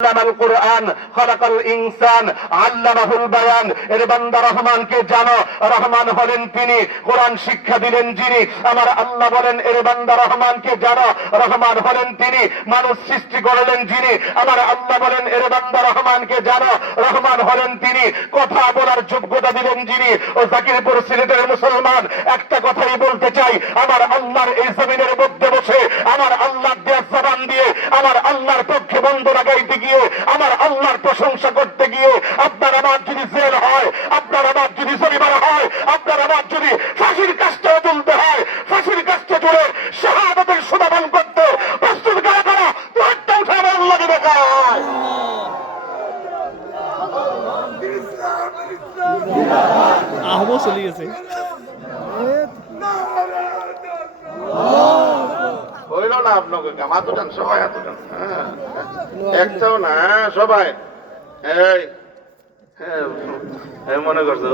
আল্লামাল কুরআন খালাকাল ইনসান আল্লামাহুল বায়ান। এর বান্দা রহমানকে জানো, রহমান হলেন তিনি, কোরআন শিক্ষা দিলেন যিনি। আমার আল্লাহ বলেন এর বান্দা রহমানকে জানো, রহমান হলেন তিনি, মানুষ সৃষ্টি করলেন যিনি। আমার আল্লাহ বলেন এর বান্দা রহমানকে জানো, রহমান হলেন তিনি, কথা বলার যোগ্যতা দিলেন যিনি। ও জাকিরপুর সিলেটের মুসলমান, একটা কথাই বলতে চাই, আমার আল্লাহর এই জমিনের মধ্যে বসে আমার আল্লাহ দেয়া জবান দিয়ে আমার আল্লাহর পক্ষে বন্ধ লাগাইতে গিয়ে, আমার আল্লাহর প্রশংসা করতে গিয়ে আপনার আমার যদি জেল হয়, আপনার আমার যদি জরিমানা হয়, আপনার আমার যদি ফাঁসির কাজটা তুলতে হয়, ফাঁসির কাজটা জুড়ে শাহাদাতের সুদান করতে প্রস্তুত করা করা তো একটা উঠে আমার আল্লাহকে দেখায়। আহমদ চলে গেছে। হইল না আপনাকে এতটান সবাই এতটান একটাও না সবাই এই মনে করছে